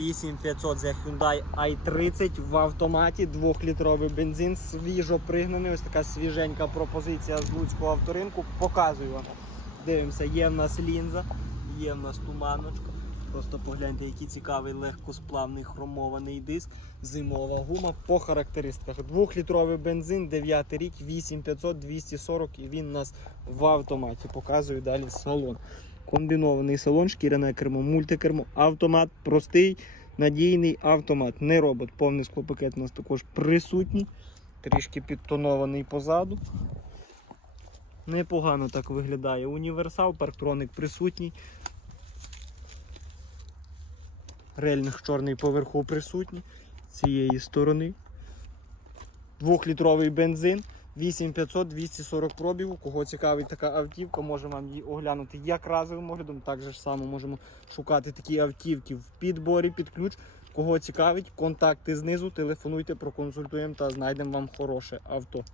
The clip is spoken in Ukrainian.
8500 за Hyundai i30 в автоматі, 2-літровий бензин, свіжо пригнаний. Ось така свіженька пропозиція з Луцького авторинку. Показую вам. Дивимося, є в нас лінза, є в нас туманочка. Просто погляньте, який цікавий легкосплавний хромований диск, зимова гума по характеристиках. 2-літровий бензин, 9 рік, 8500, 240 і він у нас в автоматі. Показую далі салон. Комбінований салон, шкіряне кермо, мультикермо, автомат, простий, надійний автомат, не робот. Повний склопакет у нас також присутній, трішки підтонований позаду. Непогано так виглядає. Універсал, парктроник присутній. Рельних чорний поверху присутній з цієї сторони. Двохлітровий бензин. 8500 240 пробів. Кого цікавить така автівка, можемо вам її оглянути як разовим оглядом. Так же само можемо шукати такі автівки в підборі під ключ. Кого цікавить, контакти знизу, телефонуйте, проконсультуємо та знайдемо вам хороше авто.